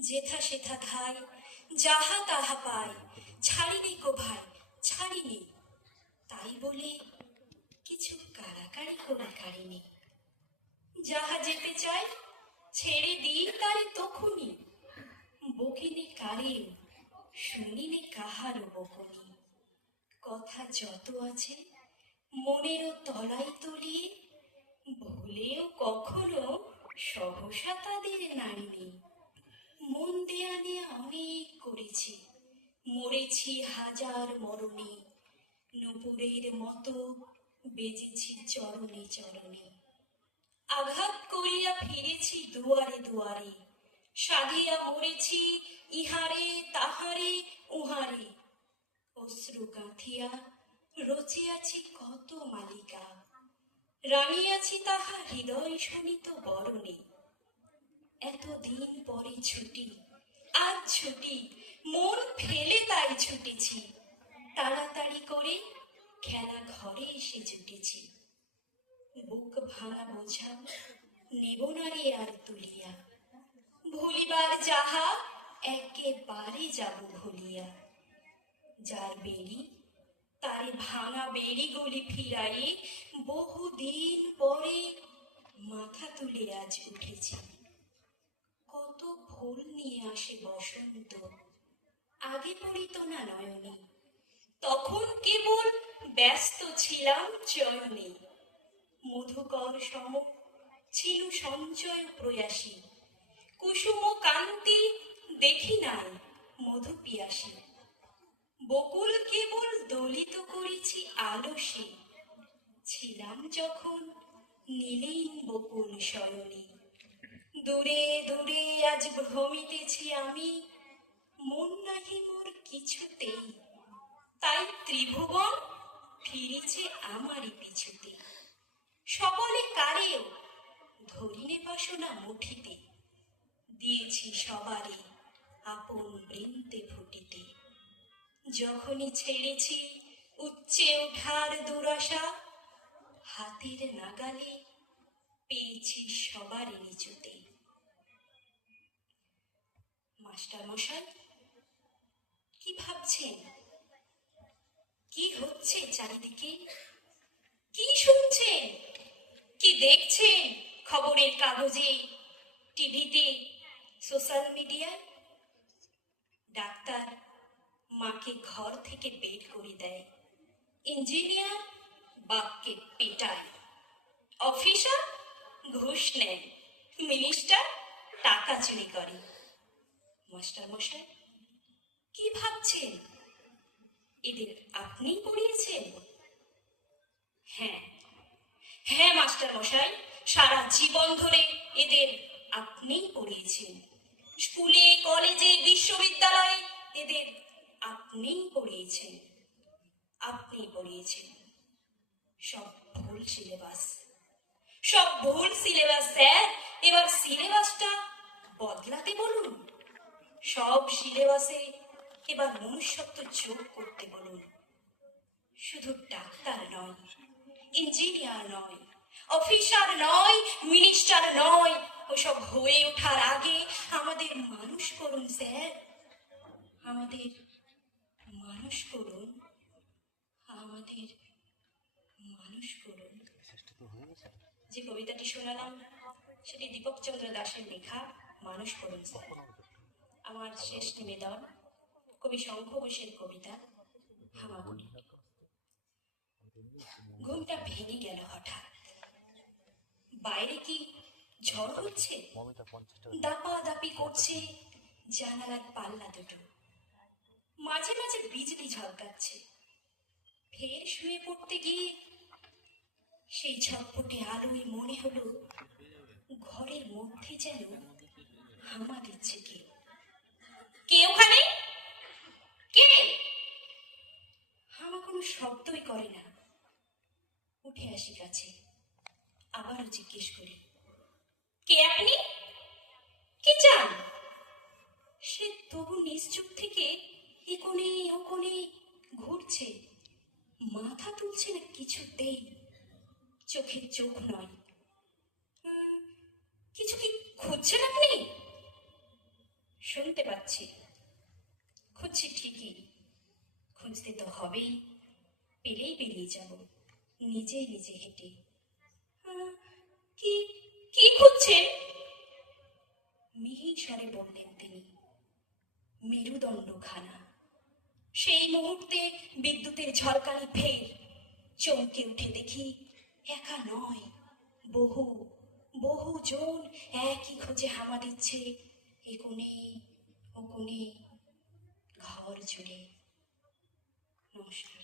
যেথা সেথা ধাই যাহা তাহা পাই, ছাড়িনি কো ভাই ছাড়িনি। তাই বলে কিছু কারাকারি করে কারিনি যাহা যেতে চাই, ছেড়ে দিই তারে তখনই বকিনে কারে, শুনিনে কাহারও বকুনি। কথা যত আছে, মনেরও তলায় তলিয়ে, ভুলেও কখনো সহসা তাদের নাড়িনি। মন দেয়া নিয়ে অনেক করেছি। মরেছি হাজার মরণে। নুপুরের মতো বেজেছি চরণে চরণে। আঘাত করিয়া ফিরেছি দুয়ারে দুয়ারে। সাধিয়া মরেছি ইহারে তাহারে উহারে। অশ্রু গাঁথিয়া রচিয়াছি কত মালিকা। রানিয়াছি তাহা হৃদয় শোনিত বরণে। এতদিন পরে ছুটি, আজ ছুটি, মন ফেলে তাই ছুটেছি। তাড়াতাড়ি করে খেলা ঘরে এসে জুটেছি। বুক ভাঙা বোঝা নেব না রে আর তুলিয়া। ভুলিবার যাহা একেবারে যাব ভুলিয়া। যার বেড়ি, তারে ভাঙা বেড়ি গলি ফিরাই বহুদিন পরে মাথা তুলে আজ উঠেছি। ফুল নিয়ে আসে বসন্ত। আগে পড়িত না নয়নে, তখন কেবল ব্যস্ত ছিলাম চয়নে মধুকর সম, ছিল সঞ্চয় প্রয়াসী। কুসুম কান্তি দেখি নাই মধু পিয়াসী। বকুল কেবল দলিত করেছি আলসে। ছিলাম যখন নীলীন বকুল শয়নে দূরে দূরে আজ ভ্রমিতেছি আমি। মন নাহি মোর কিছুতেই। তাই ত্রিভুবন ফিরেছে আমারই পিছুতে। সকলে কারেও ধরিনে বাসনা মুঠিতে। দিয়েছি সবারে আপন বৃন্তে ফুটিতে। যখনই ছেড়েছি উচ্চে ওঠার দুরাশা, হাতের নাগালে পেয়েছি সবারই নিচুতে। মাস্টার মশাই কি ভাবছেন? কি হচ্ছে চারিদিকে? কি শুনছেন? কি দেখছেন খবরের কাগজে, টিভিতে, সোশ্যাল মিডিয়ায়? ডাক্তার মাকে ঘর থেকে বের করে দেয়। ইঞ্জিনিয়ার বাপকে পেটায়। অফিসার ঘুষ নেয়। মিনিস্টার টাকা চুরি করে। মাস্টার মশাই, কি ভাবছেন? এদের আপনি পড়িয়েছেন হ্যাঁ। হ্যাঁ মাস্টার মশাই, সারা জীবন ধরে এদের আপনিই পড়িয়েছেন স্কুলে, কলেজে, বিশ্ববিদ্যালয়ে এদের আপনিই পড়িয়েছেন আপনি পড়িয়েছেন সব ভুল সিলেবাস। সব ভুল সিলেবাস, স্যার। এবার সিলেবাসটা বদলাতে বলুন। সব সিলেবাসে এবার মনুষ্যত্ব যোগ করতে বলুন। শুধু ডাক্তার নয়, ইঞ্জিনিয়ার নয়, অফিসার নয়, মিনিস্টার নয়, ওসব হয়ে ওঠার আগে আমাদের মানুষ করুন, স্যার। আমাদের মানুষ করুন। আমাদের মানুষ করুন। যে কবিতাটি শোনালাম, সেটি দীপক চন্দ্র দাসের লেখা, মানুষ করুন আমার শেষ নিবেদন, কবি শঙ্খ ঘোষের কবিতা, হামাগুড়ি। ঘুমটা ভেঙে গেল হঠাৎ। বাইরে কি ঝড় হচ্ছে? দাপা দাপি করছে জানালার পাল্লা দুটো। মাঝে মাঝে বিজলি ঝলকাচ্ছে। ফের শুয়ে পড়তে গিয়ে সেই ঝটপটে আলোয় মনে হলো, ঘরের মধ্যে যেন হামা দিচ্ছে কে। কে ওখানে? কে? হামা কোনো শব্দই করে না। উঠে আসি কাছে, আবারও জিজ্ঞেস করি, কে আপনি? কি চান? সে তবু নিশ্চুপ থেকে এ কোণে ও কোণে ঘুরছে, মাথা তুলছে না কিছুতেই। চোখে চোখ নয়। কিছু কি খুঁজছেন আপনি? শুনতে পাচ্ছি। খুঁজছি ঠিকই। খুঁজতে তো হবেই। পেলেই বেরিয়ে যাব। নিজে নিজে হেঁটে। কি কি খুঁজছেন? মিহি স্বরে বললেন তিনি। মেরুদণ্ড খানা সেই মুহূর্তে বিদ্যুতের ঝলকানি ফের চমকে উঠে দেখি একা নয় বহু বহু জন একই খোঁজে হামা দিচ্ছে। এ কোণে, ও কোণে ঘর জুড়ে। নমস্কার।